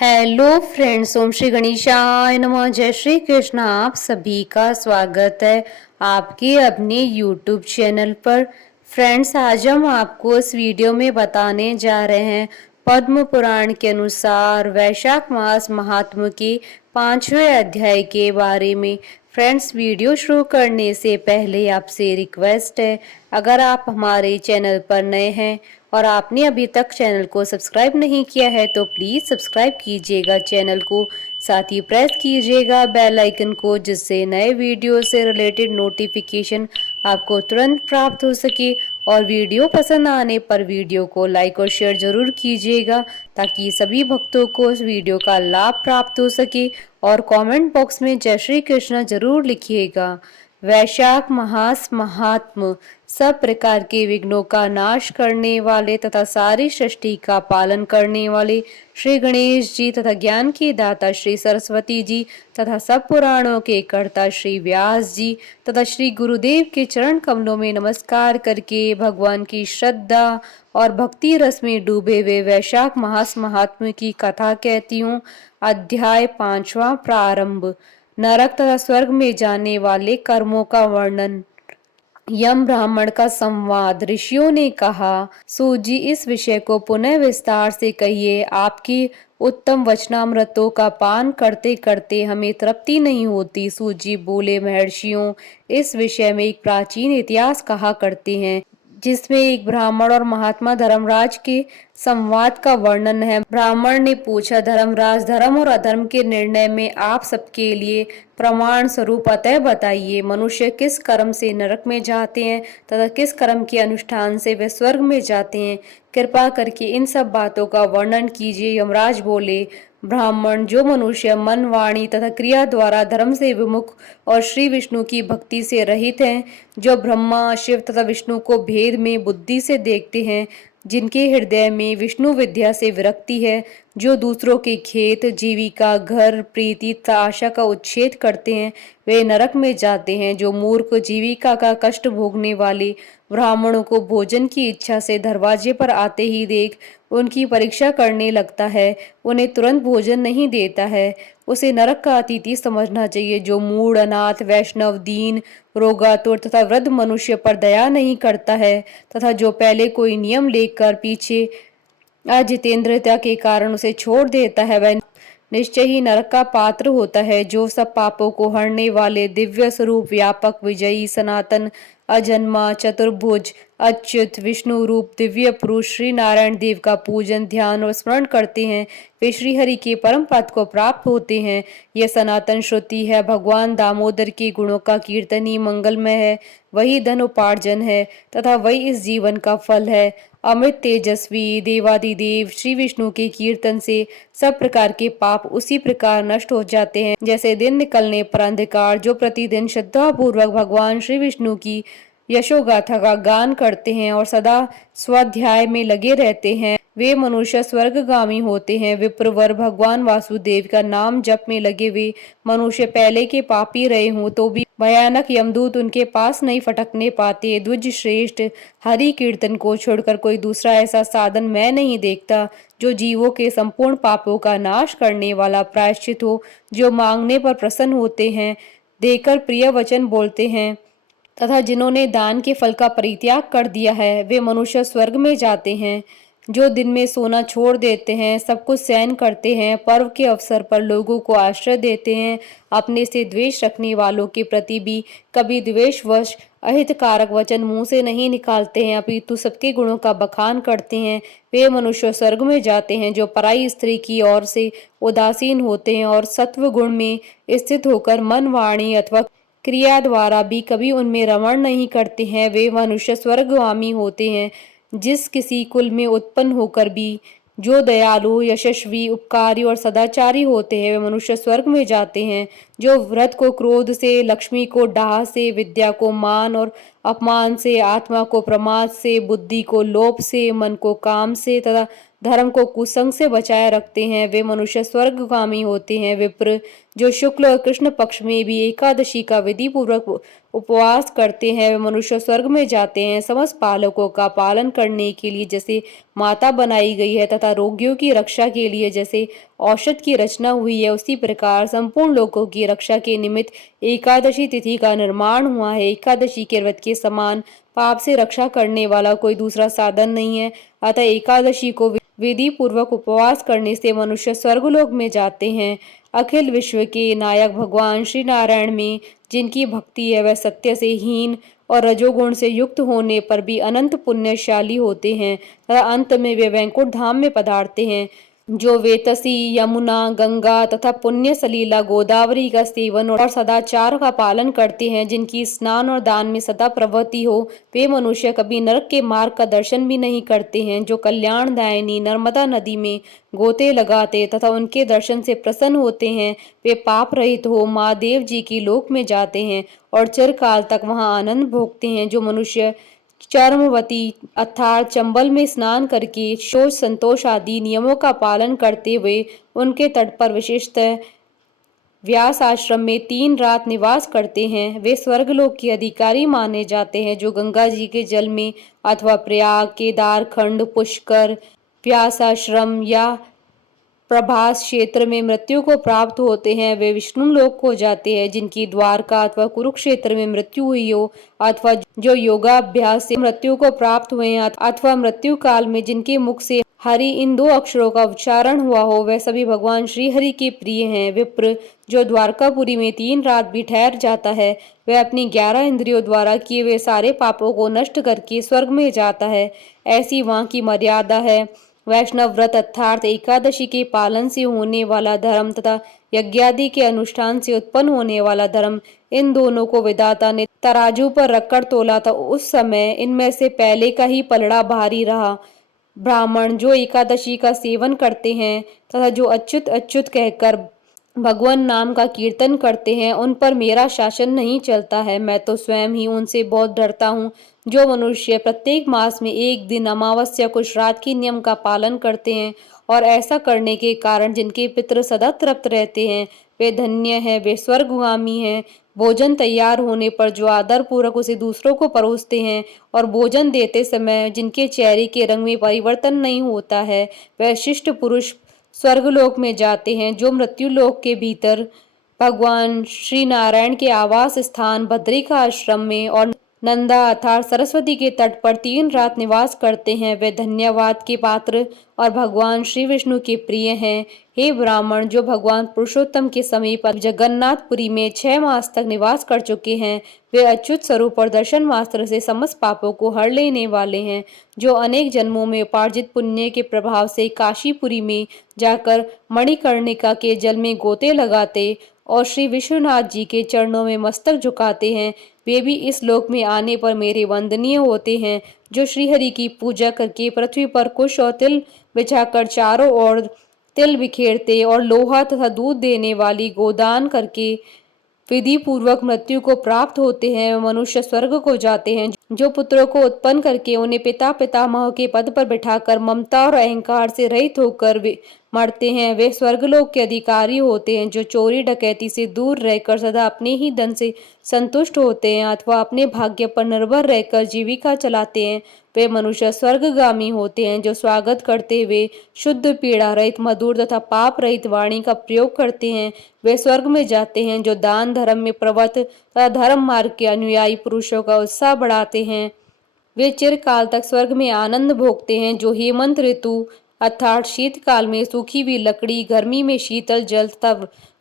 Hello friends, ओम श्री गणेशाय नमः। जय श्री कृष्ण। आप सभी का स्वागत है आपके अपने यूट्यूब चैनल पर। फ्रेंड्स, आज हम आपको इस वीडियो में बताने जा रहे हैं पद्म पुराण के अनुसार वैशाख मास महात्म्य के 5वें अध्याय के बारे में। फ्रेंड्स, वीडियो शुरू करने से पहले आपसे रिक्वेस्ट है, अगर आप हमारे चैनल पर नए हैं और आपने अभी तक चैनल को सब्सक्राइब नहीं किया है तो प्लीज़ सब्सक्राइब कीजिएगा चैनल को। साथ ही प्रेस कीजिएगा बेल आइकन को, जिससे नए वीडियो से रिलेटेड नोटिफिकेशन आपको तुरंत प्राप्त हो सके। और वीडियो पसंद आने पर वीडियो को लाइक और शेयर जरूर कीजिएगा, ताकि सभी भक्तों को इस वीडियो का लाभ प्राप्त हो सके। और कमेंट बॉक्स में जय श्री कृष्ण जरूर लिखिएगा। वैशाख मास महात्म सब प्रकार के विघ्नों का नाश करने वाले तथा सारी सृष्टि का पालन करने वाले श्री गणेश जी तथा ज्ञान की दाता श्री सरस्वती जी तथा सब पुराणों के कर्ता श्री व्यास जी तथा श्री गुरुदेव के चरण कमलों में नमस्कार करके भगवान की श्रद्धा और भक्ति रस में डूबे हुए वैशाख मास महात्म्य की कथा कहती हूँ। अध्याय 5वां प्रारंभ। नरक तथा स्वर्ग में जाने वाले कर्मों का वर्णन। यम ब्राह्मण का संवाद। ऋषियों ने कहा, सूजी इस विषय को पुनः विस्तार से कहिए। आपकी उत्तम वचनामृतों का पान करते करते हमें तृप्ति नहीं होती। सूजी बोले, महर्षियों, इस विषय में एक प्राचीन इतिहास कहा करते हैं, जिसमें एक ब्राह्मण और महात्मा धर्मराज के संवाद का वर्णन है। ब्राह्मण ने पूछा, धर्मराज, धर्म और अधर्म के निर्णय में आप सबके लिए प्रमाण स्वरूप अतः बताइए, मनुष्य किस कर्म से नरक में जाते हैं तथा किस कर्म के अनुष्ठान से वे स्वर्ग में जाते हैं। कृपा करके इन सब बातों का वर्णन कीजिए। यमराज बोले, ब्राह्मण, जो मनुष्य मन, वाणी तथा क्रिया द्वारा धर्म से विमुख और श्री विष्णु की भक्ति से रहित हैं, जो ब्रह्मा, शिव तथा विष्णु को भेद में बुद्धि से देखते हैं, जिनके हृदय में विष्णु विद्या से विरक्ति है, जो दूसरों के खेत, जीविका, घर, प्रीति तथा आशा का उच्छेद करते हैं, वे नरक में जाते हैं। जो मूर्ख जीविका का कष्ट भोगने वाले ब्राह्मणों को भोजन की इच्छा से दरवाजे पर आते ही देख उनकी परीक्षा करने लगता है, उन्हें तुरंत भोजन नहीं देता है, उसे नरक का अतिथि समझना चाहिए। जो मूढ़, अनाथ, वैष्णव, दीन, रोगातुर तथा वृद्ध मनुष्य पर दया नहीं करता है तथा जो पहले कोई नियम लेकर पीछे अजितेंद्रता के कारण उसे छोड़ देता है, वह निश्चय ही नरक का पात्र होता है। जो सब पापों को हरने वाले दिव्य स्वरूप, व्यापक, विजयी, सनातन, अजन्मा, चतुर्भुज, अच्युत, विष्णु रूप दिव्य पुरुष श्री नारायण देव का पूजन, ध्यान और स्मरण करते हैं, वे श्री हरि के परम पद को प्राप्त होते हैं। यह सनातन श्रुति है। भगवान दामोदर के गुणों का कीर्तन ही मंगलमय है, वही धन उपार्जन है तथा वही इस जीवन का फल है। अमृत तेजस्वी देवादिदेव श्री विष्णु के कीर्तन से सब प्रकार के पाप उसी प्रकार नष्ट हो जाते हैं, जैसे दिन निकलने पर अंधकार। जो प्रतिदिन श्रद्धा पूर्वक भगवान श्री विष्णु की यशोगाथा का गान करते हैं और सदा स्वाध्याय में लगे रहते हैं, वे मनुष्य स्वर्गगामी होते हैं। विप्रवर, भगवान वासुदेव का नाम जप में लगे हुए मनुष्य पहले के पापी रहे हों तो भी भयानक यमदूत उनके पास नहीं फटकने पाते। द्विज श्रेष्ठ, हरि कीर्तन को छोड़कर कोई दूसरा ऐसा साधन मैं नहीं देखता जो जीवों के संपूर्ण पापों का नाश करने वाला प्रायश्चित हो। जो मांगने पर प्रसन्न होते हैं, देकर प्रिय वचन बोलते हैं तथा जिन्होंने दान के फल का परित्याग कर दिया है, वे मनुष्य स्वर्ग में जाते हैं। जो दिन में सोना छोड़ देते हैं, सब कुछ सहन करते हैं, पर्व के अवसर पर लोगों को आश्रय देते हैं, अपने से द्वेष रखने वालों के प्रति भी कभी द्वेषवश अहितकारक वचन मुंह से नहीं निकालते हैं, अपितु सबके गुणों का बखान करते हैं, वे मनुष्य स्वर्ग में जाते हैं। जो पराई स्त्री की ओर से उदासीन होते हैं और सत्व गुण में स्थित होकर मन, वाणी अथवा क्रिया द्वारा भी कभी उनमें रमण नहीं करते हैं, वे मनुष्य स्वर्गगामी होते हैं। जिस किसी कुल में उत्पन्न होकर भी जो दयालु, यशस्वी, उपकारी और सदाचारी होते हैं, वे मनुष्य स्वर्ग में जाते हैं। जो व्रत को क्रोध से, लक्ष्मी को डाह से, विद्या को मान और अपमान से, आत्मा को प्रमाद से, बुद्धि को लोभ से, मन को काम से तथा धर्म को कुसंग से बचाए रखते हैं, वे मनुष्य स्वर्गगामी होते हैं। विप्र, जो शुक्ल और कृष्ण पक्ष में भी एकादशी का विधि पूर्वक उपवास करते हैं वे मनुष्य स्वर्ग में जाते हैं। समस्त पालकों का पालन करने के लिए जैसे माता बनाई गई है तथा रोगियों की रक्षा के लिए जैसे औषध की रचना हुई है, उसी प्रकार संपूर्ण लोगों की रक्षा के निमित्त एकादशी तिथि का निर्माण हुआ है। एकादशी के व्रत के समान पाप से रक्षा करने वाला कोई दूसरा साधन नहीं है। अतः एकादशी को विधि पूर्वक उपवास करने से मनुष्य स्वर्गलोक में जाते हैं। अखिल विश्व के नायक भगवान श्री नारायण में जिनकी भक्ति है वह सत्य से हीन और रजोगुण से युक्त होने पर भी अनंत पुण्यशाली होते हैं तथा अंत में वे वैकुंठ धाम में पधारते हैं। जो वेतसी, यमुना, गंगा तथा पुण्य सलीला गोदावरी का सेवन और सदाचार का पालन करते हैं, जिनकी स्नान और दान में सदा प्रवृत्ति हो, वे मनुष्य कभी नरक के मार्ग का दर्शन भी नहीं करते हैं। जो कल्याणदायिनी नर्मदा नदी में गोते लगाते तथा उनके दर्शन से प्रसन्न होते हैं, वे पाप रहित हो महादेव जी की लोक में जाते हैं और चिरकाल तक वहां आनंद भोगते हैं। जो मनुष्य चर्मवती अर्थात चंबल में स्नान करके शौच संतोष आदि नियमों का पालन करते हुए उनके तट पर विशेषतः व्यास आश्रम में 3 रात निवास करते हैं, वे स्वर्गलोक के अधिकारी माने जाते हैं। जो गंगा जी के जल में अथवा प्रयाग, केदार खंड, पुष्कर, व्यास आश्रम या प्रभास क्षेत्र में मृत्यु को प्राप्त होते हैं, वे विष्णु लोक को जाते हैं। जिनकी द्वारका अथवा कुरुक्षेत्र में मृत्यु हुई हो अथवा जो योगाभ्यास से मृत्यु को प्राप्त हुए हैं अथवा मृत्यु काल में जिनके मुख से हरि इन 2 अक्षरों का उच्चारण हुआ हो, वह सभी भगवान श्री हरि के प्रिय हैं। विप्र जो द्वारकापुरी में 3 रात भी ठहर जाता है, वह अपनी 11 इंद्रियों द्वारा किए हुए सारे पापों को नष्ट करके स्वर्ग में जाता है। ऐसी वहां की मर्यादा है। वैष्णव व्रत अर्थात एकादशी के पालन से होने वाला धर्म तथा यज्ञादि के अनुष्ठान से उत्पन्न होने वाला धर्म, इन दोनों को विधाता ने तराजू पर रखकर तोला था। उस समय इनमें से पहले का ही पलड़ा भारी रहा। ब्राह्मण जो एकादशी का सेवन करते हैं तथा जो अच्युत अच्युत कहकर भगवान नाम का कीर्तन करते हैं, उन पर मेरा शासन नहीं चलता है। मैं तो स्वयं ही उनसे बहुत डरता हूँ। जो मनुष्य प्रत्येक मास में 1 दिन अमावस्या को श्राद्ध के नियम का पालन करते हैं और ऐसा करने के कारण जिनके पितृ सदा तृप्त रहते हैं, वे धन्य हैं, वे स्वर्गगामी हैं। भोजन तैयार होने पर जो आदर पूर्वक उसे दूसरों को परोसते हैं और भोजन देते समय जिनके चेहरे के रंग में परिवर्तन नहीं होता है, वह शिष्ट पुरुष स्वर्गलोक में जाते हैं। जो मृत्यु लोक के भीतर भगवान श्री नारायण के आवास स्थान बद्रिका आश्रम में और नंदा अर्थात सरस्वती के तट पर 3 रात निवास करते हैं, वे धन्यवाद के पात्र और भगवान श्री विष्णु के प्रिय हैं। हे ब्राह्मण जो भगवान पुरुषोत्तम के समीप जगन्नाथपुरी में 6 मास तक निवास कर चुके हैं, वे अच्युत स्वरूप और दर्शन मात्र से समस्त पापों को हर लेने वाले हैं। जो अनेक जन्मों में उपार्जित पुण्य के प्रभाव से काशीपुरी में जाकर मणिकर्णिका के जल में गोते लगाते और श्री विश्वनाथ जी के चरणों में मस्तक झुकाते हैं, वे भी इस लोक में आने पर मेरे वंदनीय होते हैं। जो श्रीहरि की पूजा करके पृथ्वी पर कुश और तिल बिछाकर चारों ओर तिल बिखेरते और लोहा तथा दूध देने वाली गोदान करके विधि पूर्वक मृत्यु को प्राप्त होते हैं, मनुष्य स्वर्ग को जाते हैं। जो पुत्रों को उत्पन्न करके उन्हें पिता पितामह के पद पर बिठाकर ममता और अहंकार से रहित होकर वे मरते हैं, वे स्वर्गलोक के अधिकारी होते हैं। जो चोरी डकैती से दूर रहकर सदा अपने ही धन से संतुष्ट होते हैं अथवा अपने भाग्य पर निर्भर रहकर जीविका चलाते हैं, वे मनुष्य स्वर्गगामी होते हैं। जो स्वागत करते हुए शुद्ध पीड़ा रहित मधुर तथा पाप रहित वाणी का प्रयोग करते हैं, वे स्वर्ग में जाते हैं। जो दान धर्म में प्रवृत्त तथा धर्म मार्ग के अनुयायी पुरुषों का उत्साह बढ़ाते हैं, वे चिरकाल तक स्वर्ग में आनंद भोगते हैं। जो हेमंत ऋतु अर्थात शीतकाल में सूखी हुई लकड़ी, गर्मी में शीतल जल तथा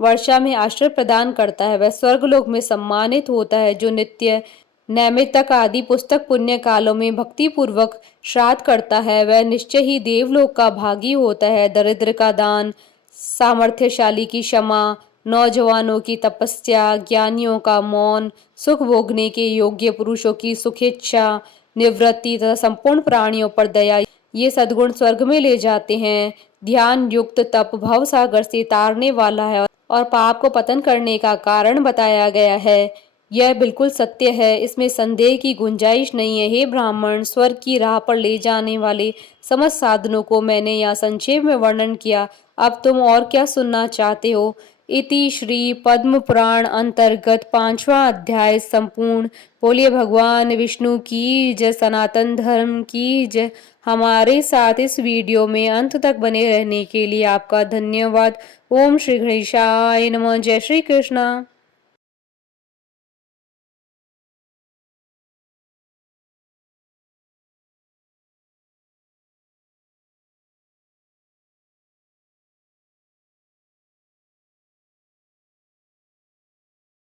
वर्षा में आश्रय प्रदान करता है, वह स्वर्गलोक में सम्मानित होता है। जो नित्य नैमित्तक आदि पुस्तक पुण्य कालों में भक्ति पूर्वक श्राद्ध करता है, वह निश्चय ही देवलोक का भागी होता है। दरिद्र का दान, सामर्थ्यशाली की क्षमा, नौजवानों की तपस्या, ज्ञानियों का मौन, सुख भोगने के योग्य पुरुषों की सुखेच्छा निवृत्ति तथा संपूर्ण प्राणियों पर दया, ये सद्गुण स्वर्ग में ले जाते हैं। ध्यान युक्त तप भव सागर से तारने वाला है और पाप को पतन करने का कारण बताया गया है। यह बिल्कुल सत्य है, इसमें संदेह की गुंजाइश नहीं है। हे ब्राह्मण, स्वर्ग की राह पर ले जाने वाले समस्त साधनों को मैंने यहाँ संक्षेप में वर्णन किया। अब तुम और क्या सुनना चाहते हो? इति श्री पद्म पुराण अंतर्गत 5वां अध्याय संपूर्ण। बोलिए भगवान विष्णु की जय, सनातन धर्म की जय। हमारे साथ इस वीडियो में अंत तक बने रहने के लिए आपका धन्यवाद। ओम श्री गणेशाय नमः। जय श्री कृष्णा।